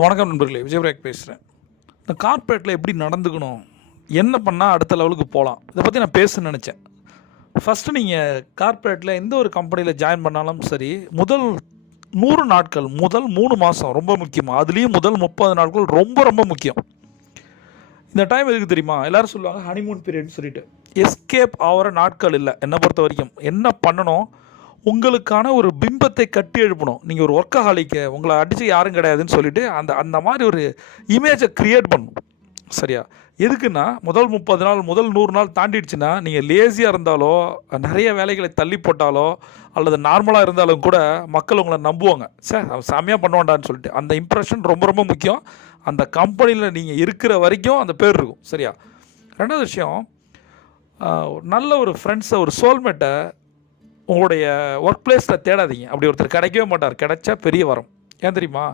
வணக்கம் நண்பர்களே, விஜயபிரேக் பேசுகிறேன். இந்த கார்ப்பரேட்டில் எப்படி நடந்துக்கணும், என்ன பண்ணால் அடுத்த லெவலுக்கு போகலாம், இதை பற்றி நான் பேசணும்னு நினச்சேன். ஃபஸ்ட்டு நீங்கள் கார்ப்பரேட்டில் எந்த ஒரு கம்பெனியில் ஜாயின் பண்ணாலும் சரி, முதல் 100 நாட்கள், முதல் 3 மாதம் ரொம்ப முக்கியமாக, அதுலேயும் முதல் 30 நாட்கள் ரொம்ப ரொம்ப முக்கியம். இந்த டைம் எதுக்கு தெரியுமா? எல்லோரும் சொல்லுவாங்க ஹனிமூன் பீரியட்னு சொல்லிட்டு. எஸ்கேப் ஆகிற நாட்கள் இல்லை. என்னை பொறுத்த வரைக்கும் என்ன பண்ணணும், உங்களுக்கான ஒரு பிம்பத்தை கட்டி எழுப்பணும். நீங்கள் ஒரு ஒர்க்கஹாலிக்கு, உங்களை அடித்து யாரும் கிடையாதுன்னு சொல்லிட்டு அந்த மாதிரி ஒரு இமேஜை க்ரியேட் பண்ணணும். சரியா? எதுக்குன்னா, முதல் 30 நாள், முதல் 100 நாள் தாண்டிடுச்சுன்னா, நீங்கள் லேசியாக இருந்தாலோ, நிறைய வேலைகளை தள்ளி போட்டாலோ, அல்லது நார்மலாக இருந்தாலும் கூட மக்கள் உங்களை நம்புவாங்க. சார் அவன் செம்மையாக பண்ணுவான்டான்னு சொல்லிட்டு. அந்த இம்ப்ரெஷன் ரொம்ப ரொம்ப முக்கியம். அந்த கம்பெனியில் நீங்கள் இருக்கிற வரைக்கும் அந்த பேர் இருக்கும். சரியா? ரெண்டாவது விஷயம், நல்ல ஒரு ஃப்ரெண்ட்ஸை, ஒரு சோல்மேட்டை உங்களுடைய ஒர்க் பிளேஸில் தேடாதீங்க. அப்படி ஒருத்தர் கிடைக்கவே மாட்டார். கிடைச்சா பெரிய வரம். ஏன் தெரியுமா?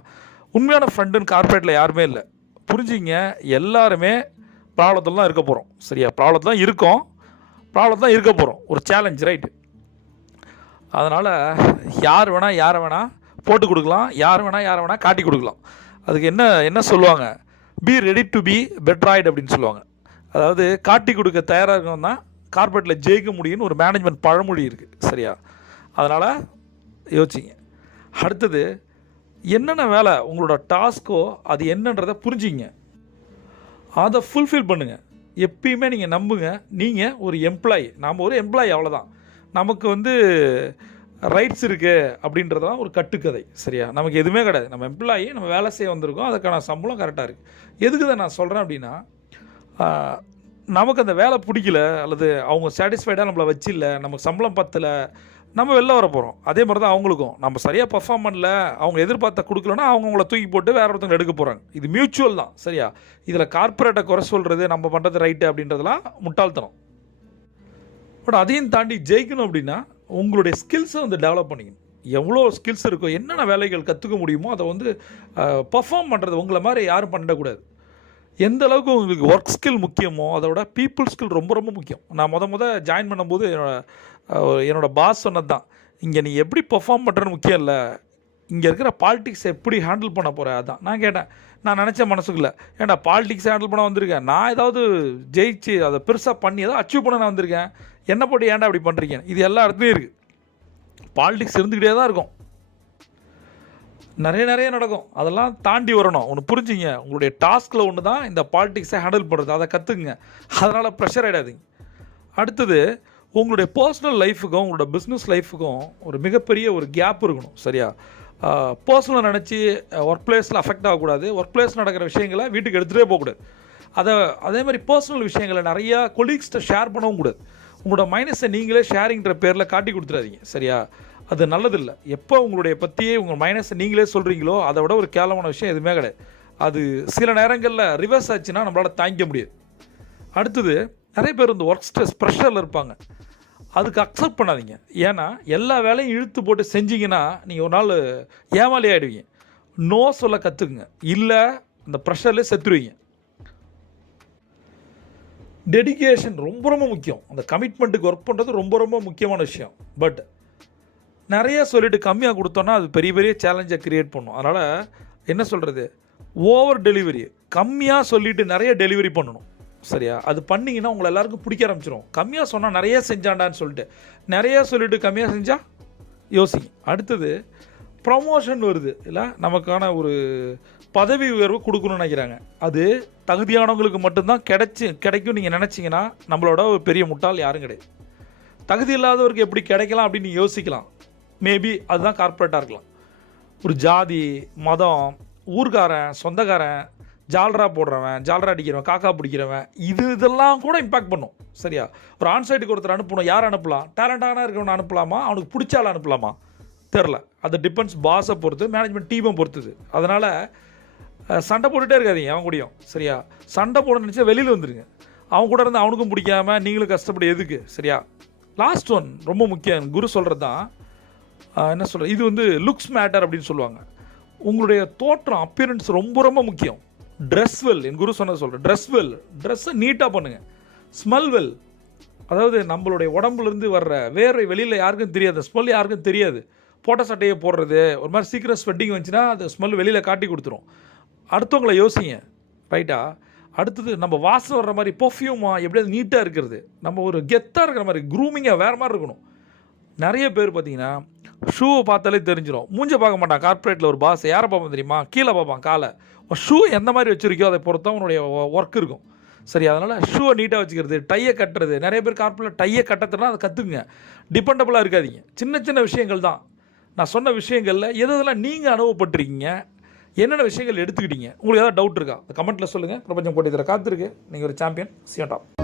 உண்மையான ஃப்ரெண்டுன்னு கார்ப்பரேட்டில் யாருமே இல்லை. புரிஞ்சிங்க, எல்லாருமே ப்ராப்ளத்தில் தான் இருக்க போகிறோம். சரியா? ப்ராப்ளத்தில் தான் இருக்கோம், ப்ராப்ளம் தான் இருக்க போகிறோம். ஒரு சேலஞ்ச், ரைட்டு? அதனால் யார் வேணால் யாரை வேணால் போட்டு கொடுக்கலாம், யார் வேணால் யாரை வேணால் காட்டி கொடுக்கலாம். அதுக்கு என்ன சொல்லுவாங்க, பி ரெடி டு பி பெட்ராய்டு அப்படின்னு சொல்லுவாங்க. அதாவது காட்டி கொடுக்க தயாராக இருக்கணும் தான் கார்ப்பரேட்டில் ஜெயிக்க முடியும்னு ஒரு மேனேஜ்மெண்ட் பழமொழி இருக்குது. சரியா? அதனால் யோசிச்சிங்க. அடுத்தது, என்னென்ன வேலை, உங்களோட டாஸ்க்கோ அது என்னன்றதை புரிஞ்சிங்க, அதை ஃபுல்ஃபில் பண்ணுங்கள். எப்பயுமே நீங்கள் நம்புங்க, நீங்கள் ஒரு எம்ப்ளாயி, நாம் ஒரு எம்ப்ளாயி, அவ்வளோதான். நமக்கு ரைட்ஸ் இருக்குது அப்படின்றதான் ஒரு கட்டுக்கதை. சரியா? நமக்கு எதுவுமே கிடையாது. நம்ம எம்ப்ளாயி, நம்ம வேலை செய்ய வந்திருக்கோம், அதுக்கான சம்பளம் கரெக்டாக இருக்குது. எதுக்கு தான் நான் சொல்கிறேன் அப்படின்னா, நமக்கு அந்த வேலை பிடிக்கல, அல்லது அவங்க சாட்டிஸ்ஃபைடாக நம்மளை வச்சில்ல, நமக்கு சம்பளம் பத்தலை, நம்ம வெளில வர போகிறோம். அதே மாதிரி தான் அவங்களுக்கும். நம்ம சரியாக பர்ஃபார்ம் பண்ணல, அவங்க எதிர்பார்த்த கொடுக்கலன்னா அவங்கள தூக்கி போட்டு வேறு ஒருத்தவங்க எடுக்க போகிறாங்க. இது மியூச்சுவல் தான். சரியா? இதில் கார்ப்பரேட்டை குறை சொல்கிறது, நம்ம பண்ணுறது ரைட்டு அப்படின்றதெல்லாம் முட்டாள்தனம். பட் அதையும் தாண்டி ஜெயிக்கணும் அப்படின்னா உங்களுடைய ஸ்கில்ஸை டெவலப் பண்ணிக்கணும். எவ்வளோ ஸ்கில்ஸ் இருக்கோ, என்னென்ன வேலைகள் கற்றுக்க முடியுமோ அதை பர்ஃபார்ம் பண்ணுறது உங்களை மாதிரி யாரும் பண்ணிடக்கூடாது. எந்த அளவுக்கு உங்களுக்கு ஒர்க் ஸ்கில் முக்கியமோ அதோட பீப்புள் ஸ்கில் ரொம்ப ரொம்ப முக்கியம். நான் முத ஜாயின் பண்ணும்போது என்னோடய பாஸ் சொன்னது தான், இங்கே நீ எப்படி பெர்ஃபார்ம் பண்ணுறன்னு முக்கியம் இல்லை, இங்கே இருக்கிற பாலிடிக்ஸ் எப்படி ஹேண்டில் பண்ண போகிற. அதான் நான் கேட்டேன். நான் நினச்ச மனசுக்குள்ள, ஏன்டா பாலிடிக்ஸ் ஹேண்டில் பண்ண வந்திருக்கேன், நான் ஏதாவது ஜெயிச்சு அதை பெருசாக பண்ணி ஏதாவது அச்சீவ் பண்ண நான் வந்திருக்கேன், என்ன போட்டு ஏன்டா அப்படி பண்ணுறீங்க. இது எல்லா இடத்துலையும் இருக்குது. பாலிடிக்ஸ் இருந்துக்கிட்டே தான் இருக்கும், நிறைய நடக்கும். அதெல்லாம் தாண்டி வரணும். ஒன்று புரிஞ்சுங்க, உங்களுடைய டாஸ்கில் ஒன்று தான் இந்த பாலிடிக்ஸை ஹேண்டில் பண்ணுறது. அதை கற்றுக்குங்க. அதனால் ப்ரெஷர் ஆகிடாதீங்க. அடுத்தது, உங்களுடைய பர்சனல் லைஃபுக்கும் உங்களோட பிஸ்னஸ் லைஃபுக்கும் ஒரு மிகப்பெரிய ஒரு கேப் இருக்கணும். சரியா? பர்சனலை நினச்சி ஒர்க் பிளேஸில் அஃபெக்ட் ஆகக்கூடாது. ஒர்க் பிளேஸ் நடக்கிற விஷயங்களை வீட்டுக்கு எடுத்துகிட்டே போகக்கூடாது. அதே மாதிரி பர்சனல் விஷயங்களை நிறையா கொலீக்ஸ்கிட்ட ஷேர் பண்ணவும் கூடாது. உங்களோட மைனஸை நீங்களே ஷேரிங்கிற பேரில் காட்டி கொடுத்துடாதீங்க. சரியா? அது நல்லதில்லை. எப்போ உங்களுடைய பற்றியே உங்கள் மைனஸை நீங்களே சொல்கிறீங்களோ அதை விட ஒரு கேவலமான விஷயம் எதுவுமே கிடையாது. அது சில நேரங்களில் ரிவர்ஸ் ஆச்சுன்னா நம்மளால் தாங்கிக்க முடியாது. அடுத்தது, நிறைய பேர் ஒர்க் ஸ்ட்ரெஸ் ப்ரெஷரில் இருப்பாங்க. அதுக்கு அக்செப்ட் பண்ணாதீங்க. ஏன்னா எல்லா வேலையும் இழுத்து போட்டு செஞ்சிங்கன்னா நீங்கள் ஒரு நாள் ஏமாளி ஆகிடுவீங்க. நோ சொல்ல கற்றுக்குங்க, இல்லை அந்த ப்ரெஷர்லேயே செத்துருவீங்க. டெடிகேஷன் ரொம்ப ரொம்ப முக்கியம். அந்த கமிட்மெண்ட்டுக்கு ஒர்க் பண்ணுறது ரொம்ப ரொம்ப முக்கியமான விஷயம். பட் நிறைய சொல்லிவிட்டு கம்மியாக கொடுத்தோன்னா அது பெரிய சேலஞ்சை க்ரியேட் பண்ணும். அதனால் என்ன சொல்கிறது, ஓவர் டெலிவரி, கம்மியாக சொல்லிவிட்டு நிறைய டெலிவரி பண்ணணும். சரியா? அது பண்ணிங்கன்னா உங்களை எல்லாருக்கும் பிடிக்க ஆரம்பிச்சிடும். கம்மியாக சொன்னால் நிறைய செஞ்சாண்டான்னு சொல்லிட்டு, நிறையா சொல்லிவிட்டு கம்மியாக செஞ்சால் யோசிங்க. அடுத்தது, ப்ரமோஷன் வருது இல்லை, நமக்கான ஒரு பதவி உயர்வு கொடுக்கணும்னு நினைக்கிறாங்க. அது தகுதியானவங்களுக்கு மட்டும்தான் கிடைக்கும் நீங்கள் நினச்சிங்கன்னா நம்மளோட ஒரு பெரிய முட்டாள் யாரும் கிடையாது. தகுதி இல்லாதவருக்கு எப்படி கிடைக்கலாம் அப்படின்னு யோசிக்கலாம். மேபி அதுதான் கார்ப்பரேட்டாக இருக்கலாம். ஒரு ஜாதி, மதம், ஊர்காரன், சொந்தக்காரன், ஜால்ரா போடுறவன், ஜால்ரா அடிக்கிறவன், காக்கா பிடிக்கிறவன், இதெல்லாம் கூட இம்பாக்ட் பண்ணும். சரியா? ஒரு ஆன்சைட்டுக்கு ஒருத்தர் அனுப்பணும், யார் அனுப்பலாம்? டேலண்டான இருக்கவனை அனுப்பலாமா, அவனுக்கு பிடிச்சால அனுப்பலாமா, தெரில. அது டிபெண்ட்ஸ் பாஸை பொறுத்து, மேனேஜ்மெண்ட் டீமை பொறுத்துது. அதனால் சண்டை போட்டுகிட்டே இருக்காதீங்க அவன் கூடயும். சரியா? சண்டை போட நினச்சா வெளியில் வந்துடுங்க. அவன் கூட இருந்து அவனுக்கும் பிடிக்காம நீங்களும் கஷ்டப்பட எதுக்கு? சரியா? லாஸ்ட் ஒன் ரொம்ப முக்கியம். குரு சொல்கிறது தான், என்ன சொல்கிறது, இது லுக்ஸ் மேட்டர் அப்படின்னு சொல்லுவாங்க. உங்களுடைய தோற்றம், அப்பியரன்ஸ் ரொம்ப ரொம்ப முக்கியம். ட்ரெஸ் வெல், என் குரு சொன்னது சொல்கிறேன். ட்ரெஸ் வெல், ட்ரெஸ்ஸை நீட்டாக பண்ணுங்கள். ஸ்மெல் வெல், அதாவது நம்மளுடைய உடம்புலேருந்து வர்ற வேர்வை வெளியில் யாருக்கும் தெரியாது, ஸ்மெல் யாருக்கும் தெரியாது. போட்ட சட்டையை போடுறது, ஒரு மாதிரி சீக்கிரம் ஸ்வெட்டிங் வந்துச்சுன்னா அது ஸ்மெல் வெளியில் காட்டி கொடுத்துரும். அடுத்தவங்களை யோசிங்க, ரைட்டா? அடுத்தது நம்ம வாசனை வர்ற மாதிரி பர்ஃப்யூமாக எப்படியாவது நீட்டாக இருக்கிறது, நம்ம ஒரு கெத்தாக இருக்கிற மாதிரி க்ரூமிங்காக வேறு மாதிரி இருக்கணும். நிறைய பேர் பார்த்தீங்கன்னா ஷூவை பார்த்தாலே தெரிஞ்சிடும். மூஞ்ச பார்க்க மாட்டான். கார்ப்பரேட்டில் ஒரு பாஸ் யாரை பார்ப்போம் தெரியுமா? கீழே பார்ப்பான் காலை. ஷூ எந்த மாதிரி வச்சுருக்கோ அதை பொறுத்து தான் உன்னுடைய ஒர்க் இருக்கும். சரி, அதனால் ஷூவை நீட்டாக வச்சுக்கிறது, டையை கட்டுறது. நிறைய பேர் கார்ப்பரேட்டில் டையை கட்டத்துனா அதை கற்றுக்குங்க. டிபெண்டபுளாக இருக்காதீங்க. சின்ன சின்ன விஷயங்கள் தான். நான் சொன்ன விஷயங்களில் எதெல்லாம் நீங்கள் அனுபவப்பட்டிருக்கீங்க, என்னென்ன விஷயங்கள் எடுத்துக்கிட்டீங்க, உங்களுக்கு ஏதாவது டவுட் இருக்கா? கமெண்ட்டில் சொல்லுங்கள். பிரபஞ்சம் போட்டி தர காத்திருக்கு. நீங்கள் ஒரு சாம்பியன். Zion top.